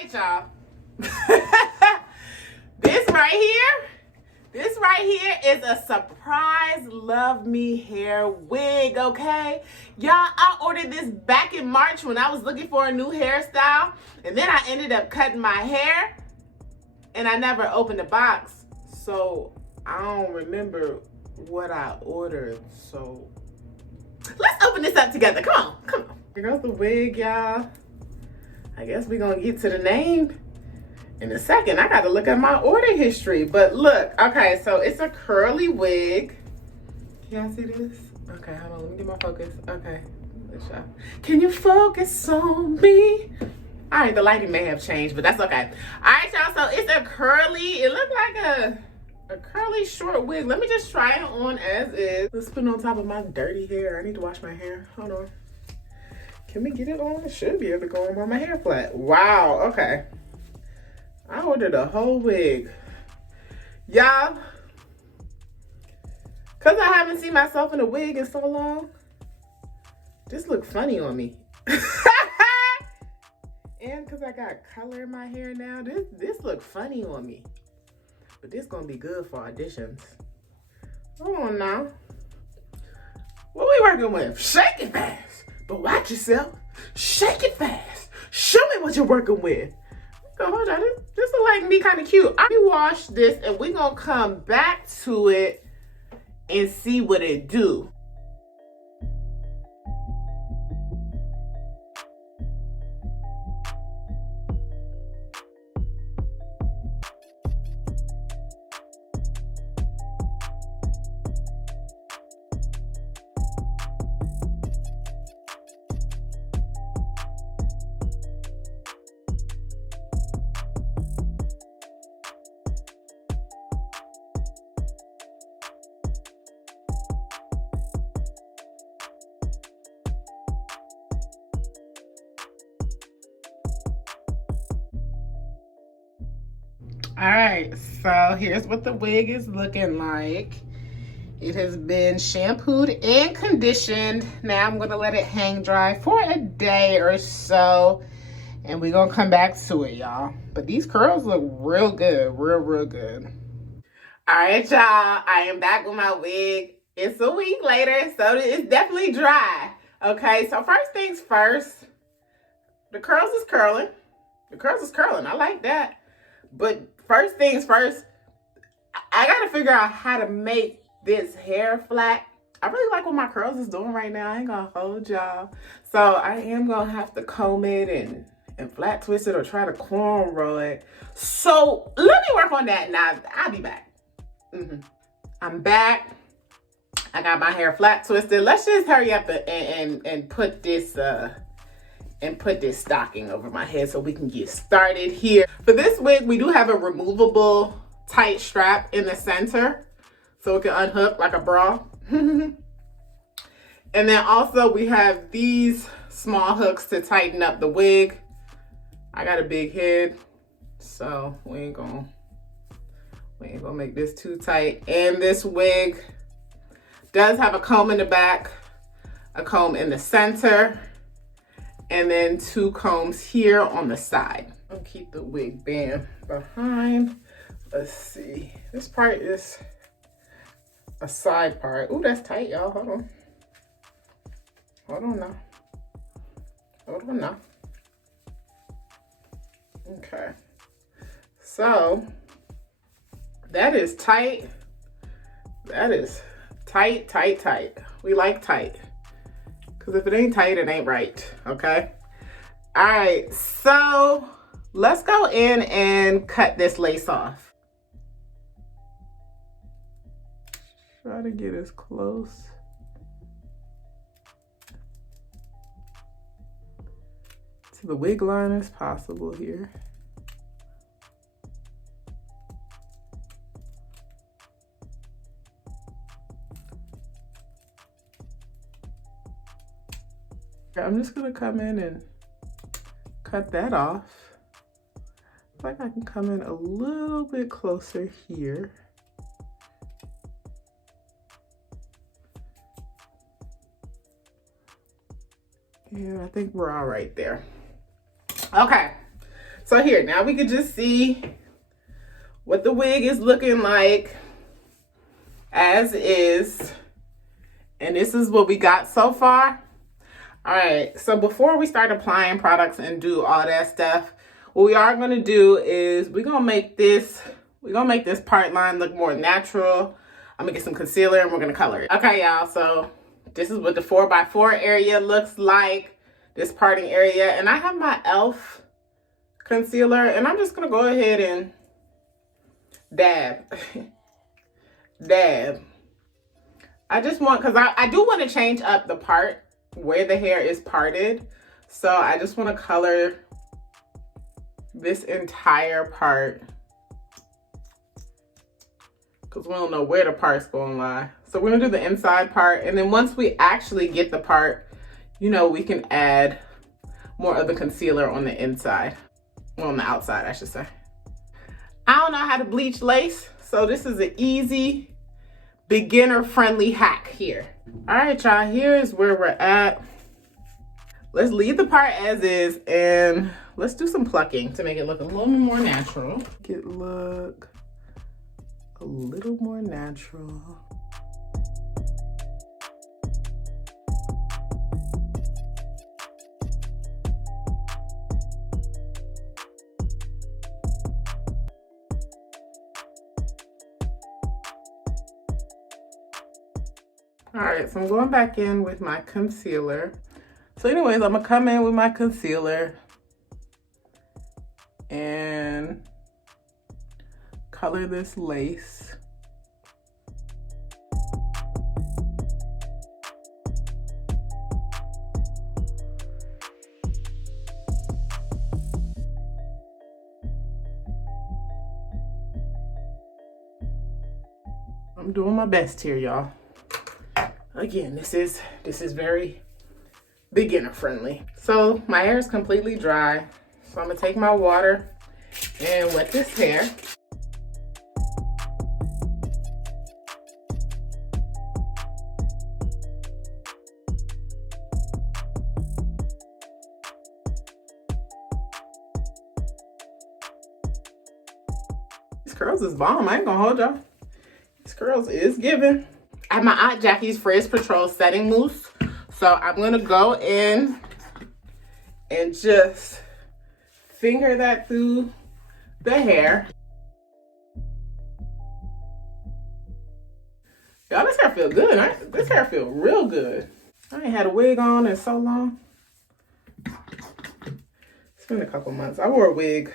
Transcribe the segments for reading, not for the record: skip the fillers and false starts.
right, y'all. This right here is a surprise Love Me hair wig, okay? Y'all, I ordered this back in March when I was looking for a new hairstyle. And then I ended up cutting my hair. And I never opened the box. So I don't remember what I ordered. So let's open this up together. Come on, come on. Here goes the wig, y'all. I guess we're going to get to the name in a second. I got to look at my order history. But look, okay, so it's a curly wig. Can y'all see this? Okay, hold on. Let me get my focus. Okay. Can you focus on me? All right, the lighting may have changed, but that's okay. All right, y'all, so it's a curly, it looked like a curly short wig. Let me just try it on as is. Let's put it on top of my dirty hair. I need to wash my hair. Hold on. Can we get it on? It should be able to go on while my hair flat. Wow, okay. I ordered a whole wig. Y'all, because I haven't seen myself in a wig in so long, this look funny on me. And because I got color in my hair now, this look funny on me. But this gonna be good for auditions. Hold on now. What we working with? Shake it fast. But watch yourself. Shake it fast. Show me what you're working with. Hold on, this look like me kind of cute. I wash this and we gonna come back to it and see what it do. All right, so here's what the wig is looking like. It has been shampooed and conditioned. Now I'm gonna let it hang dry for a day or so, and we're gonna come back to it, y'all. But these curls look real good, real good. All right, y'all, I am back with my wig. It's a week later, so it's definitely dry. Okay, so first things first, the curls is curling. The curls is curling, I like that. But first things first, I gotta figure out how to make this hair flat. I really like what my curls is doing right now. I ain't gonna hold y'all. So I am gonna have to comb it and flat twist it or try to cornrow it. So let me work on that now. I'll be back. I'm back. I got my hair flat twisted. Let's just hurry up and put this stocking over my head so we can get started here. For this wig, we do have a removable tight strap in the center so it can unhook like a bra. And then also we have these small hooks to tighten up the wig. I got a big head, so we ain't gonna make this too tight. And this wig does have a comb in the back, a comb in the center, and then two combs here on the side. I'll keep the wig band behind. Let's see. This part is a side part. Ooh, that's tight, y'all. Hold on. Hold on now. Hold on now. Okay. So that is tight. That is tight, tight, tight. We like tight. Because if it ain't tight, it ain't right, okay? All right, so let's go in and cut this lace off. Try to get as close to the wig line as possible here. I'm just gonna come in and cut that off. I feel like I can come in a little bit closer here. Yeah, I think we're all right there. Okay, so So here, now we can just see what the wig is looking like as is. And this is what we got so far. All right, so before we start applying products and do all that stuff, what we are gonna do is we're gonna make this part line look more natural. I'm gonna get some concealer and we're gonna color it. Okay, y'all, so this is what the 4x4 area looks like, this parting area. And I have my e.l.f. concealer and I'm just gonna go ahead and dab. Dab. I just want, because I do want to change up the part where the hair is parted. So I just want to color this entire part, because we don't know where the part's going to lie. So we're going to do the inside part. And then once we actually get the part, you know, we can add more of the concealer on the inside. Well, on the outside, I should say. I don't know how to bleach lace, so this is an easy, beginner-friendly hack here. All right, y'all, here is where we're at. Let's leave the part as is, and let's do some plucking to make it look a little more natural. Make it look a little more natural. All right, so I'm going back in with my concealer. So anyways, I'm gonna come in with my concealer and color this lace. I'm doing my best here, y'all. Again, this is very beginner friendly. So my hair is completely dry. So I'm gonna take my water and wet this hair. These curls is bomb, I ain't gonna hold y'all. These curls is giving. I have my Aunt Jackie's Frizz Patrol setting mousse. So I'm gonna go in and just finger that through the hair. Y'all, this hair feel good, right? This hair feel real good. I ain't had a wig on in so long. It's been a couple months. I wore a wig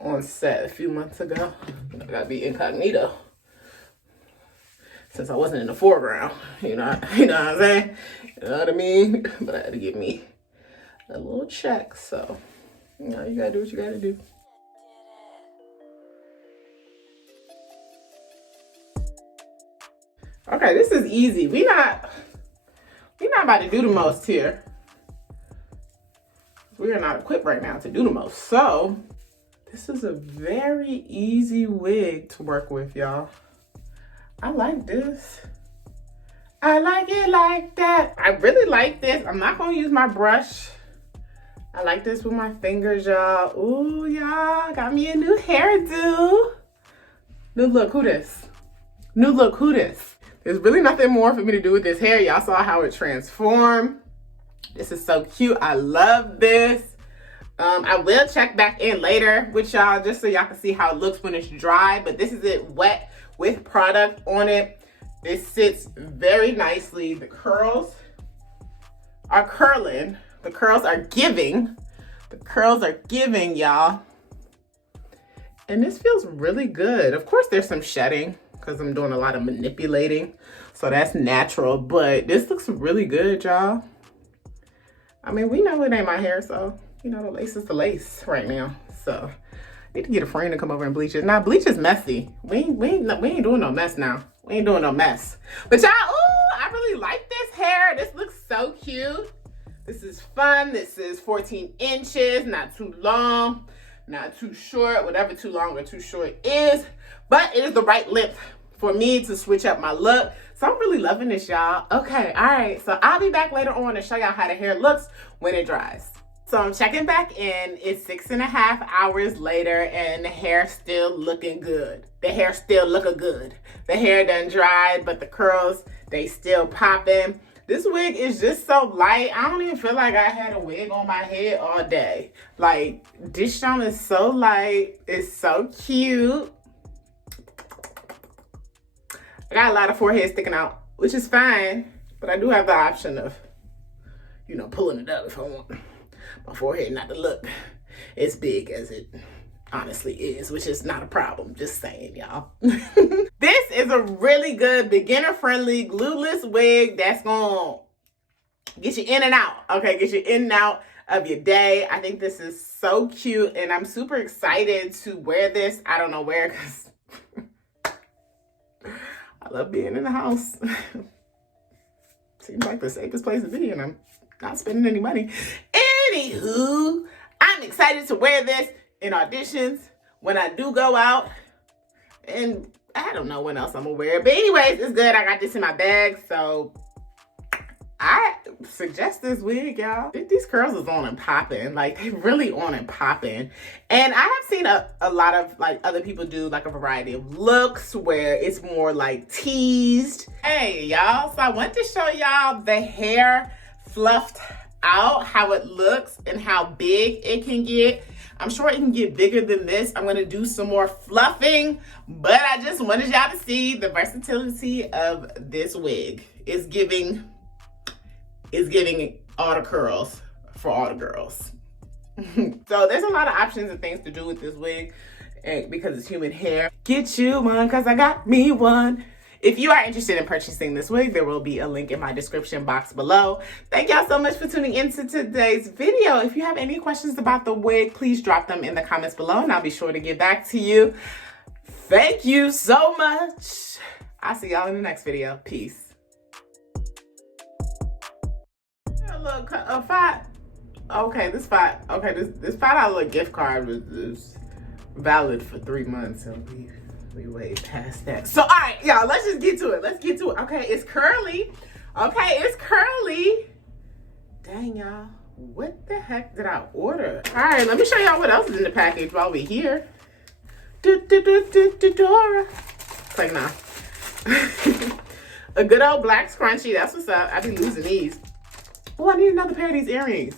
on set a few months ago. I gotta be incognito, since I wasn't in the foreground, you know what I'm saying? You know what I mean? But I had to give me a little check, so, you know, you gotta do what you gotta do. Okay, this is easy. We not about to do the most here. We are not equipped right now to do the most. So, this is a very easy wig to work with, y'all. I like this. I like it like that. I really like this. I'm not gonna use my brush. I like this with my fingers, y'all. Ooh, y'all, got me a new hairdo. New look, who this? New look, who this? There's really nothing more for me to do with this hair. Y'all saw how it transformed. This is so cute. I love this. I will check back in later with y'all just so y'all can see how it looks when it's dry. But this is it wet with product on it. This sits very nicely. The curls are curling. The curls are giving. The curls are giving, y'all. And this feels really good. Of course, there's some shedding because I'm doing a lot of manipulating. So that's natural. But this looks really good, y'all. I mean, we know it ain't my hair, so, you know, the lace is the lace right now. So I need to get a friend to come over and bleach it. Now, bleach is messy. We ain't doing no mess now. We ain't doing no mess. But y'all, ooh, I really like this hair. This looks so cute. This is fun. This is 14 inches, not too long, not too short, whatever too long or too short is. But it is the right length for me to switch up my look. So I'm really loving this, y'all. Okay, all right. So I'll be back later on to show y'all how the hair looks when it dries. So I'm checking back in. It's 6.5 hours later and the hair still looking good. The hair still looking good. The hair done dried, but the curls, they still popping. This wig is just so light. I don't even feel like I had a wig on my head all day. Like, this show is so light. It's so cute. I got a lot of forehead sticking out, which is fine. But I do have the option of, you know, pulling it up if I want my forehead not to look as big as it honestly is, which is not a problem. Just saying, y'all. This is a really good beginner-friendly glueless wig that's gonna get you in and out. Okay, get you in and out of your day. I think this is so cute, and I'm super excited to wear this. I don't know where, because I love being in the house. Seems like the safest place to be, and I'm not spending any money. Anywho, I'm excited to wear this in auditions when I do go out, and I don't know when else I'm gonna wear it. But anyways, it's good. I got this in my bag, so I suggest this wig, y'all. These curls is on and popping. Like, they really on and popping. And I have seen a lot of like other people do like a variety of looks where it's more like teased. Hey, y'all. So I want to show y'all the hair fluffed out, how it looks and how big it can get. I'm sure it can get bigger than this. I'm gonna do some more fluffing, but I just wanted y'all to see the versatility of this wig. It's giving all the curls for all the girls. So there's a lot of options and things to do with this wig, and because it's human hair. Get you one, cause I got me one. If you are interested in purchasing this wig, there will be a link in my description box below. Thank y'all so much for tuning into today's video. If you have any questions about the wig, please drop them in the comments below and I'll be sure to get back to you. Thank you so much. I'll see y'all in the next video. Peace. A little okay, this $5 gift card is valid for 3 months. So we way past that. So all right, y'all, let's just get to it. Let's get to it. Okay, it's curly. Okay, it's curly. Dang, y'all, what the heck did I order? All right, let me show y'all what else is in the package while we're here. Dora. Like, nah. A good old black scrunchie. That's what's up. I be losing these. Oh, I need another pair of these earrings.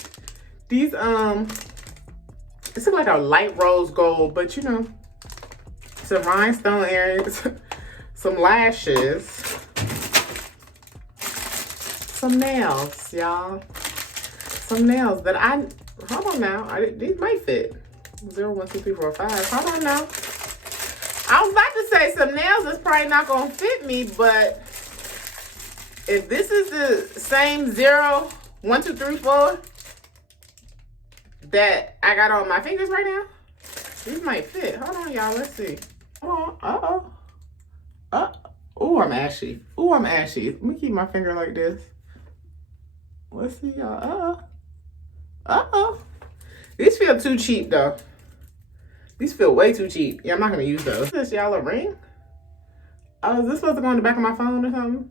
These this look like a light rose gold, but you know, some rhinestone earrings, some lashes, some nails, y'all. Some nails that hold on now. These might fit. 0, 1, 2, 3, 4, 5. Hold on now. I was about to say some nails is probably not gonna fit me, but if this is the same 0, 1, 2, 3, 4 that I got on my fingers right now, these might fit. Hold on, y'all. Let's see. Oh, I'm ashy. Oh, I'm ashy. Let me keep my finger like this. Let's see, y'all. These feel too cheap, though. These feel way too cheap. Yeah, I'm not gonna use those. Is this, y'all, a ring? Oh, is this supposed to go in the back of my phone or something?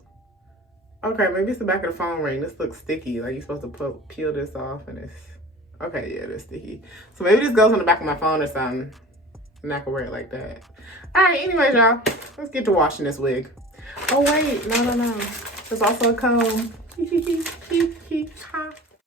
Okay, maybe it's the back of the phone ring. This looks sticky. Like, you're supposed to peel this off and it's... Okay, yeah, it's sticky. So maybe this goes on the back of my phone or something. And I can wear it like that. All right, anyways, y'all. Let's get to washing this wig. Oh, wait. No. There's also a comb.